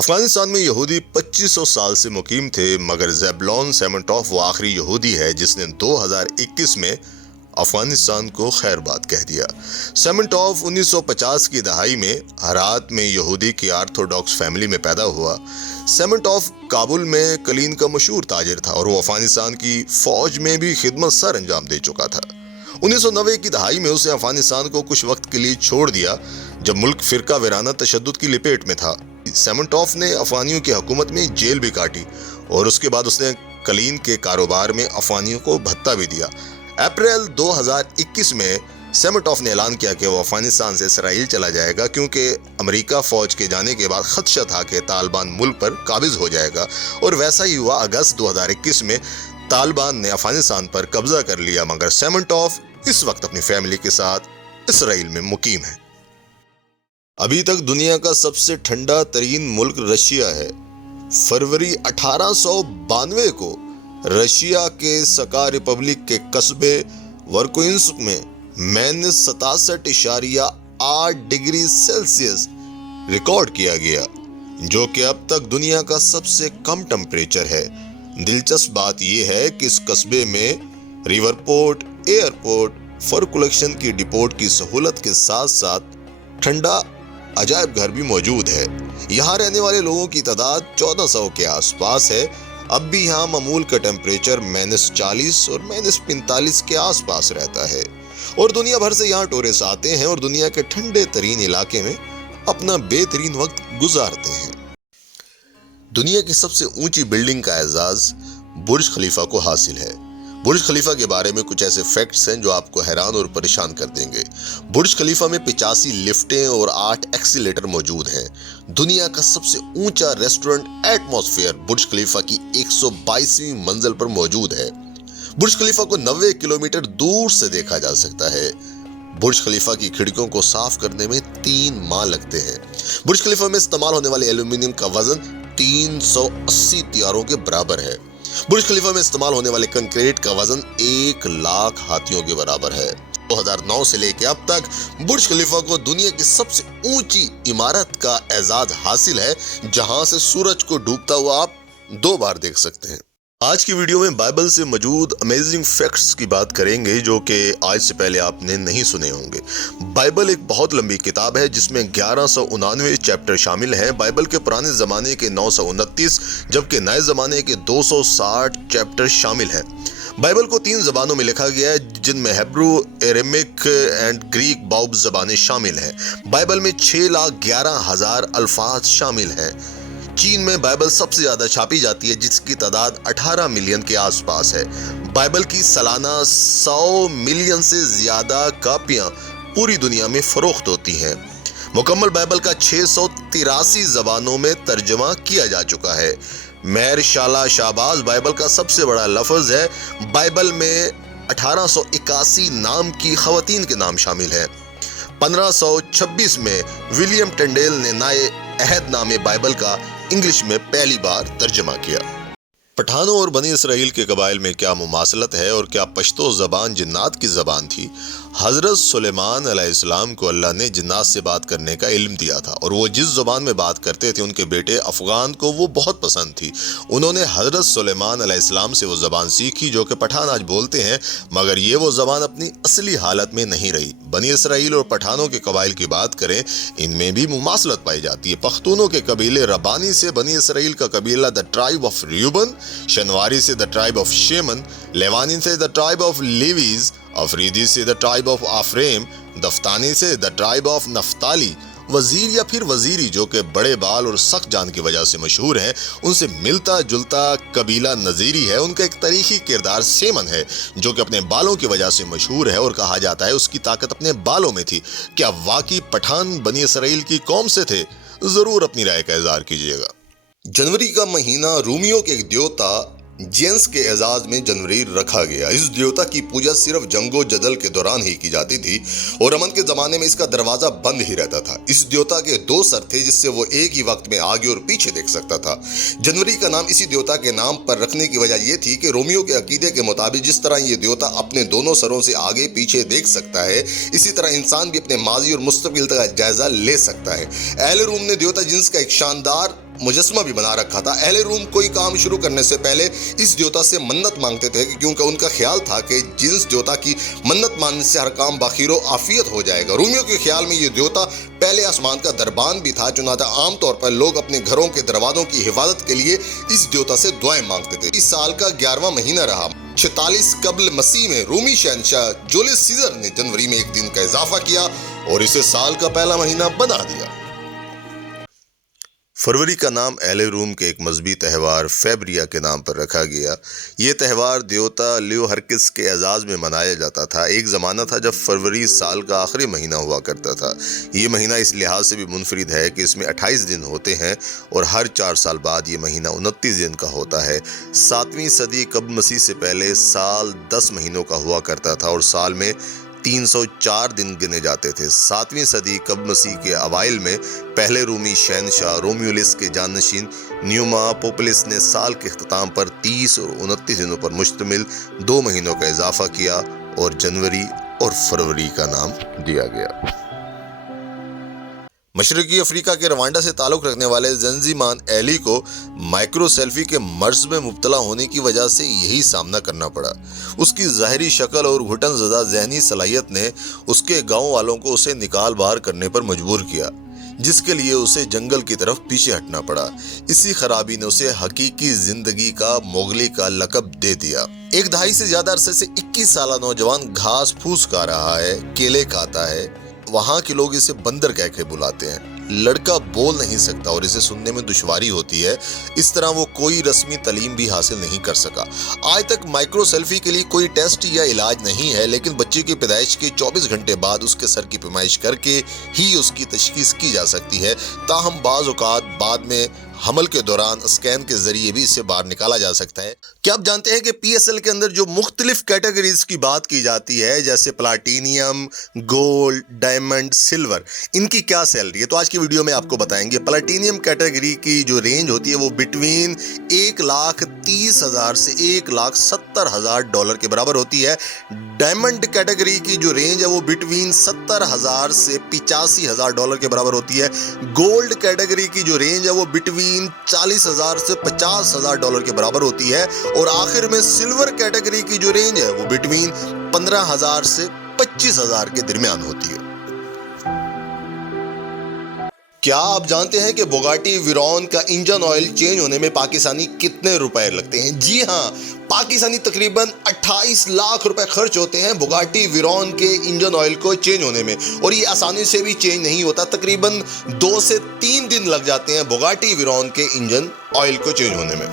افغانستان میں یہودی 2500 سال سے مقیم تھے، مگر زیبلون سیمنٹوف وہ آخری یہودی ہے جس نے 2021 میں افغانستان کو خیر بات کہہ دیا۔ سیمنٹوف 1950 کی دہائی میں ہرات میں یہودی کی آرتھوڈاکس فیملی میں پیدا ہوا۔ سیمنٹوف کابل میں کلین کا مشہور تاجر تھا اور وہ افغانستان کی فوج میں بھی خدمت سر انجام دے چکا تھا۔ 1990 کی دہائی میں اس نے افغانستان کو کچھ وقت کے لیے چھوڑ دیا جب ملک فرقہ وارانہ تشدد کی لپیٹ میں تھا۔ سیمنٹوف نے افغانیوں کی حکومت میں جیل بھی کاٹی اور اس کے بعد اس نے کلین کے کاروبار میں افغانیوں کو بھتہ بھی دیا۔ اپریل 2021 میں سیمنٹوف نے اعلان کیا کہ وہ افغانستان سے اسرائیل چلا جائے گا کیونکہ امریکہ فوج کے جانے کے بعد خدشہ تھا کہ طالبان ملک پر قابض ہو جائے گا، اور ویسا ہی ہوا۔ اگست 2021 میں طالبان نے افغانستان پر قبضہ کر لیا، مگر سیمنٹوف اس وقت اپنی فیملی کے ساتھ اسرائیل میں مقیم ہے۔ ابھی تک دنیا کا سب سے ٹھنڈا ترین ملک رشیا ہے۔ فروری 1892 کو رشیا کے سکا ریپبلک کے قصبے ورکوئنسک میں -67.8 ڈگری سیلسیس ریکارڈ کیا گیا، جو کہ اب تک دنیا کا سب سے کم ٹمپریچر ہے۔ دلچسپ بات یہ ہے کہ اس قصبے میں ریور پورٹ، ایئرپورٹ، فر کلیکشن کی ڈپورٹ کی سہولت کے ساتھ ساتھ ٹھنڈا عجائب گھر بھی موجود ہے۔ یہاں رہنے والے لوگوں کی تعداد 1400 کے آس پاس ہے۔ اب بھی یہاں معمول کا ٹیمپریچر -40 اور -45 کے آس پاس رہتا ہے، اور دنیا بھر سے یہاں ٹورسٹ آتے ہیں اور دنیا کے ٹھنڈے ترین علاقے میں اپنا بہترین وقت گزارتے ہیں۔ دنیا کی سب سے اونچی بلڈنگ کا اعزاز برج خلیفہ کو حاصل ہے۔ برج خلیفہ کے بارے میں کچھ ایسے فیکٹس ہیں جو آپ کو حیران اور پریشان کر دیں گے۔ برج خلیفہ میں 85 لفٹیں اور 8 ایکسیلیٹر موجود ہیں۔ دنیا کا سب سے اونچا ریسٹورنٹ ایٹماسفیئر برج خلیفہ کی 122ویں منزل پر موجود ہے۔ برج خلیفہ کو 90 کلومیٹر دور سے دیکھا جا سکتا ہے۔ برج خلیفہ کی کھڑکیوں کو صاف کرنے میں 3 ماہ لگتے ہیں۔ برج خلیفہ میں استعمال ہونے والے ایلومینیم کا وزن 380 طیاروں کے برابر ہے۔ برج خلیفہ میں استعمال ہونے والے کنکریٹ کا وزن 1,00,000 ہاتھیوں کے برابر ہے۔ 2009 سے لے کے اب تک برج خلیفہ کو دنیا کی سب سے اونچی عمارت کا اعزاز حاصل ہے، جہاں سے سورج کو ڈوبتا ہوا آپ 2 بار دیکھ سکتے ہیں۔ آج کی ویڈیو میں بائبل سے موجود امیزنگ فیکٹس کی بات کریں گے جو کہ آج سے پہلے آپ نے نہیں سنے ہوں گے۔ بائبل ایک بہت لمبی کتاب ہے جس میں 1199 چیپٹر شامل ہیں۔ بائبل کے پرانے زمانے کے 929 جبکہ نئے زمانے کے 260 چیپٹر شامل ہیں۔ بائبل کو 3 زبانوں میں لکھا گیا ہے جن میں ہیبرو، ایرامک اینڈ گریک باؤب زبانیں شامل ہیں۔ بائبل میں 6,11,000 الفاظ شامل ہیں۔ چین میں بائبل سب سے زیادہ چھاپی جاتی ہے جس کی تعداد 18 ملین کے آس پاس ہے۔ بائبل کی سالانہ 100 ملین سے زیادہ کاپیاں پوری دنیا میں فروخت ہوتی ہیں۔ مکمل بائبل کا 683 زبانوں میں ترجمہ کیا جا چکا ہے۔ مہر شالہ شہباز بائبل کا سب سے بڑا لفظ ہے۔ بائبل میں 1881 نام کی خواتین کے نام شامل ہیں۔ 1526 میں ولیم ٹنڈیل نے نئے عہد نامے بائبل کا انگلش میں پہلی بار ترجمہ کیا۔ پٹھانوں اور بنی اسرائیل کے قبائل میں کیا مماثلت ہے اور کیا پشتو زبان جنات کی زبان تھی؟ حضرت سلیمان علیہ السلام کو اللہ نے جنات سے بات کرنے کا علم دیا تھا، اور وہ جس زبان میں بات کرتے تھے ان کے بیٹے افغان کو وہ بہت پسند تھی۔ انہوں نے حضرت سلیمان علیہ السلام سے وہ زبان سیکھی جو کہ پٹھان آج بولتے ہیں، مگر یہ وہ زبان اپنی اصلی حالت میں نہیں رہی۔ بنی اسرائیل اور پٹھانوں کے قبائل کی بات کریں، ان میں بھی مماثلت پائی جاتی ہے۔ پختونوں کے قبیلے ربانی سے بنی اسرائیل کا قبیلہ دا ٹرائب آف ریوبن، شنواری سے دا ٹرائب آف شیمن، لیوانی سے the tribe of levies, Afridi سے دا ٹرائب آف آفریم، دفتانی سے دا ٹرائب آف نفتالی۔ وزیر یا پھر وزیری جو کہ بڑے بال اور سخت جان کی وجہ سے مشہور ہیں، ان سے ملتا جلتا قبیلہ نذیری ہے۔ ان کا ایک تاریخی کردار سیمن ہے جو کہ اپنے بالوں کی وجہ سے مشہور ہے، اور کہا جاتا ہے اس کی طاقت اپنے بالوں میں تھی۔ کیا واقعی پٹھان بنی اسرائیل کی قوم سے تھے؟ ضرور اپنی رائے کا اظہار کیجیے گا۔ جنوری کا مہینہ رومیوں کے ایک دیوتا جینس کے اعزاز میں جنوری رکھا گیا۔ اس دیوتا کی پوجا صرف جنگ و جدل کے دوران ہی کی جاتی تھی، اور امن کے زمانے میں اس کا دروازہ بند ہی رہتا تھا۔ اس دیوتا کے 2 سر تھے جس سے وہ ایک ہی وقت میں آگے اور پیچھے دیکھ سکتا تھا۔ جنوری کا نام اسی دیوتا کے نام پر رکھنے کی وجہ یہ تھی کہ رومیوں کے عقیدے کے مطابق جس طرح یہ دیوتا اپنے دونوں سروں سے آگے پیچھے دیکھ سکتا ہے، اسی طرح انسان بھی اپنے ماضی اور مستقبل کا جائزہ لے سکتا ہے۔ اہل روم نے دیوتا جنس کا ایک شاندار مجسمہ بھی بنا رکھا تھا۔ اہل روم کوئی کام شروع کرنے سے پہلے اس دیوتا سے منت مانگتے تھے، کیونکہ ان کا خیال تھا کہ جنس دیوتا کی منت ماننے سے ہر کام بخیر و عافیت ہو جائے گا۔ رومیوں کے خیال میں یہ دیوتا پہلے آسمان کا دربان بھی تھا، چنانچہ عام طور پر لوگ اپنے گھروں کے دروازوں کی حفاظت کے لیے اس دیوتا سے دعائیں مانگتے تھے۔ اس سال کا 11واں مہینہ رہا۔ 46 قبل مسیح میں رومی شہنشاہ جولیس سیزر نے جنوری میں ایک دن کا اضافہ کیا اور اسے سال کا پہلا مہینہ بنا دیا۔ فروری کا نام اہل روم کے ایک مذہبی تہوار فیبریا کے نام پر رکھا گیا۔ یہ تہوار دیوتا لیو ہرکس کے اعزاز میں منایا جاتا تھا۔ ایک زمانہ تھا جب فروری سال کا آخری مہینہ ہوا کرتا تھا۔ یہ مہینہ اس لحاظ سے بھی منفرد ہے کہ اس میں 28 دن ہوتے ہیں اور ہر 4 سال بعد یہ مہینہ 29 دن کا ہوتا ہے۔ 7ویں صدی قبل مسیح سے پہلے سال 10 مہینوں کا ہوا کرتا تھا اور سال میں 304 دن گنے جاتے تھے۔ 7ویں صدی قبل مسیح کے اوائل میں پہلے رومی شہنشاہ رومیولس کے جانشین نیوما پوپلس نے سال کے اختتام پر 30 اور 29 دنوں پر مشتمل 2 مہینوں کا اضافہ کیا اور جنوری اور فروری کا نام دیا گیا۔ مشرقی افریقہ کے روانڈا سے تعلق رکھنے والے زنزیمان ایلی کو مائکرو سیلفی کے مرض میں مبتلا ہونے کی وجہ سے یہی سامنا کرنا پڑا۔ اس کی ظاہری شکل اور گھٹن زدہ ذہنی صلاحیت نے اس کے گاؤں والوں کو اسے نکال باہر کرنے پر مجبور کیا، جس کے لیے اسے جنگل کی طرف پیچھے ہٹنا پڑا۔ اسی خرابی نے اسے حقیقی زندگی کا موغلی کا لقب دے دیا۔ ایک دہائی سے زیادہ عرصے سے 21 سالہ نوجوان گھاس پھوس کھا رہا ہے، کیلے کھاتا ہے۔ وہاں کے لوگ اسے بندر کہہ کے بلاتے ہیں۔ لڑکا بول نہیں سکتا اور اسے سننے میں دشواری ہوتی ہے۔ اس طرح وہ کوئی رسمی تعلیم بھی حاصل نہیں کر سکا۔ آج تک مائکرو سیلفی کے لیے کوئی ٹیسٹ یا علاج نہیں ہے، لیکن بچے کی پیدائش کے 24 گھنٹے بعد اس کے سر کی پیمائش کر کے ہی اس کی تشخیص کی جا سکتی ہے۔ تاہم بعض اوقات بعد میں حمل کے دوران اسکین کے ذریعے بھی اسے باہر نکالا جا سکتا ہے۔ کیا آپ جانتے ہیں کہ پی ایس ایل کے اندر جو مختلف کیٹیگریز کی بات کی جاتی ہے، جیسے پلاٹینیم، گولڈ، ڈائمنڈ، سلور، ان کی کیا سیلری ہے؟ تو آج کی ویڈیو میں آپ کو بتائیں گے۔ پلاٹینیم کیٹیگری کی جو رینج ہوتی ہے وہ بٹوین $1,30,000 سے $1,70,000 کے برابر ہوتی ہے۔ ڈائمنڈ کیٹیگری کی جو رینج ہے وہ بٹوین $70,000 سے $85,000 کے برابر ہوتی ہے۔ گولڈ کیٹیگری کی جو رینج ہے وہ بٹوین $40,000 سے $50,000 کے برابر ہوتی ہے، اور آخر میں سلور کیٹیگری کی جو رینج ہے وہ بٹوین $15,000 سے $25,000 کے درمیان ہوتی ہے۔ کیا آپ جانتے ہیں کہ بوگاٹی ویرون کا انجن آئل چینج ہونے میں پاکستانی کتنے روپے لگتے ہیں؟ جی ہاں، پاکستانی تقریباً 28 لاکھ روپے خرچ ہوتے ہیں بوگاٹی ویرون کے انجن آئل کو چینج ہونے میں، اور یہ آسانی سے بھی چینج نہیں ہوتا۔ تقریباً 2 سے 3 دن لگ جاتے ہیں بوگاٹی ویرون کے انجن آئل کو چینج ہونے میں۔